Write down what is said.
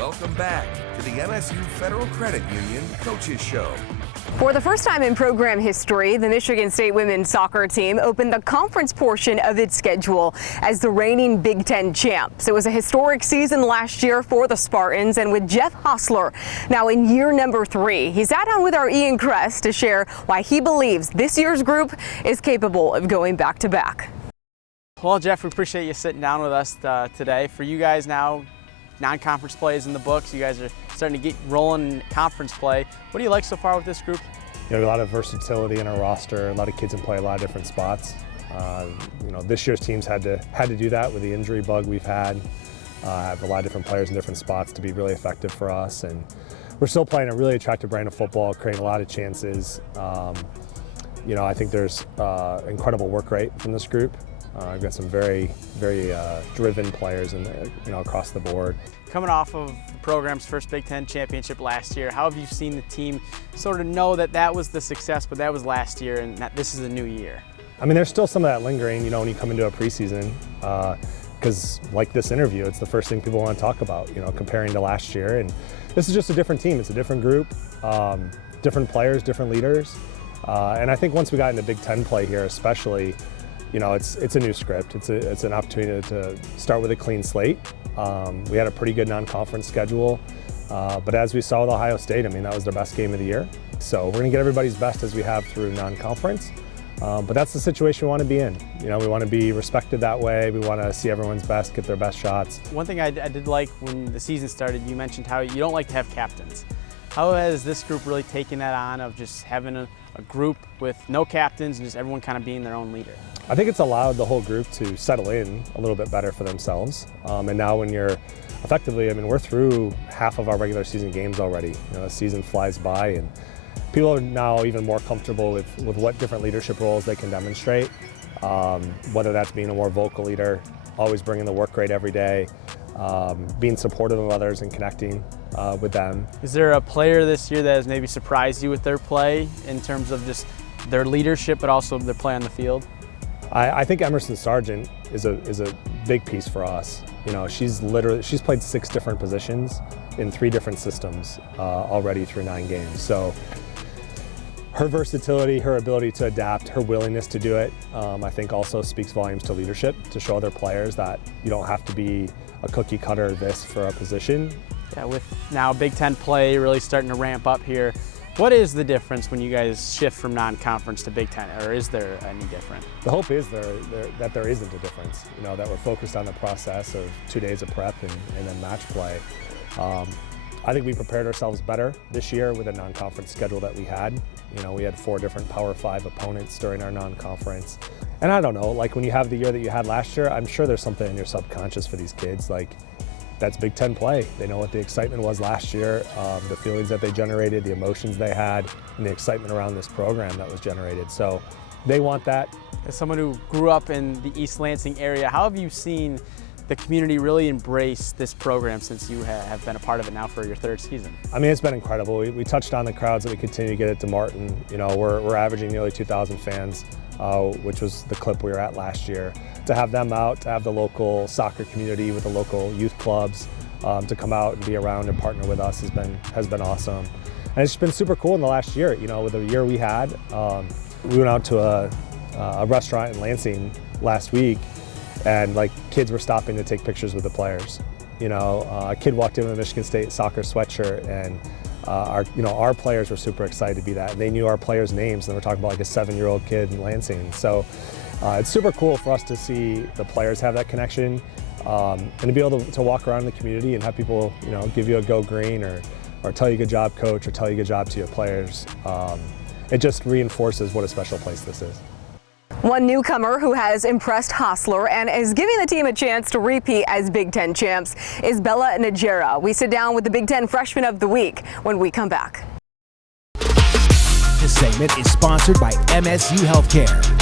Welcome back to the MSU Federal Credit Union Coaches Show. For the first time in program history, the Michigan State women's soccer team opened the conference portion of its schedule as the reigning Big Ten champs. It was a historic season last year for the Spartans, and with Jeff Hosler now in year number 3, he sat down with our Ian Kress to share why he believes this year's group is capable of going back-to-back. Well, Jeff, we appreciate you sitting down with us today. For you guys now, non-conference play is in the books. You guys are starting to get rolling in conference play. What do you like so far with this group? A lot of versatility in our roster. A lot of kids can play a lot of different spots. This year's teams had to do that with the injury bug we've had. Have a lot of different players in different spots to be really effective for us. And we're still playing a really attractive brand of football, creating a lot of chances. I think there's incredible work rate from this group. I've got some very driven players across the board. Coming off of the program's first Big Ten championship last year, how have you seen the team sort of know that was the success, but that was last year and that this is a new year? I mean, there's still some of that lingering, when you come into a preseason, because like this interview, it's the first thing people want to talk about, comparing to last year. And this is just a different team. It's a different group, different players, different leaders. And I think once we got into Big Ten play here, especially, it's a new script. It's an opportunity to start with a clean slate. We had a pretty good non-conference schedule, but as we saw with Ohio State, that was their best game of the year. So we're gonna get everybody's best as we have through non-conference, but that's the situation we want to be in. We want to be respected that way. We want to see everyone's best, get their best shots. One thing I did like when the season started, you mentioned how you don't like to have captains. How has this group really taken that on of just having a group with no captains and just everyone kind of being their own leader? I think it's allowed the whole group to settle in a little bit better for themselves. And now when you're effectively, we're through half of our regular season games already. The season flies by and people are now even more comfortable with what different leadership roles they can demonstrate. Whether that's being a more vocal leader, always bringing the work rate every day, being supportive of others and connecting with them. Is there a player this year that has maybe surprised you with their play in terms of just their leadership, but also their play on the field? I think Emerson Sargent is a big piece for us. She's played 6 different positions in 3 different systems already through 9 games. So her versatility, her ability to adapt, her willingness to do it, I think also speaks volumes to leadership, to show other players that you don't have to be a cookie cutter this for a position. Yeah, with now Big Ten play really starting to ramp up here, what is the difference when you guys shift from non-conference to Big Ten, or is there any difference? The hope is that there isn't a difference, that we're focused on the process of 2 days of prep and then match play. I think we prepared ourselves better this year with a non-conference schedule that we had. We had 4 different Power 5 opponents during our non-conference. And I don't know, like when you have the year that you had last year, I'm sure there's something in your subconscious for these kids. Like, that's Big Ten play. They know what the excitement was last year, the feelings that they generated, the emotions they had, and the excitement around this program that was generated. So they want that. As someone who grew up in the East Lansing area, how have you seen the community really embrace this program since you have been a part of it now for your 3rd season? It's been incredible. We touched on the crowds that we continue to get at DeMartin. We're averaging nearly 2,000 fans, which was the clip we were at last year. To have them out, to have the local soccer community with the local youth clubs to come out and be around and partner with us has been awesome. And it's been super cool in the last year. With the year we had, we went out to a restaurant in Lansing last week, and kids were stopping to take pictures with the players. A kid walked in with a Michigan State soccer sweatshirt, and our players were super excited to be that. And they knew our players' names, and they were talking about a 7-year-old kid in Lansing. So it's super cool for us to see the players have that connection, and to be able to walk around in the community and have people, give you a go green or tell you good job, coach, or tell you good job to your players. It just reinforces what a special place this is. One newcomer who has impressed Hosler and is giving the team a chance to repeat as Big Ten champs is Bella Najera. We sit down with the Big Ten Freshman of the Week when we come back. This segment is sponsored by MSU Healthcare.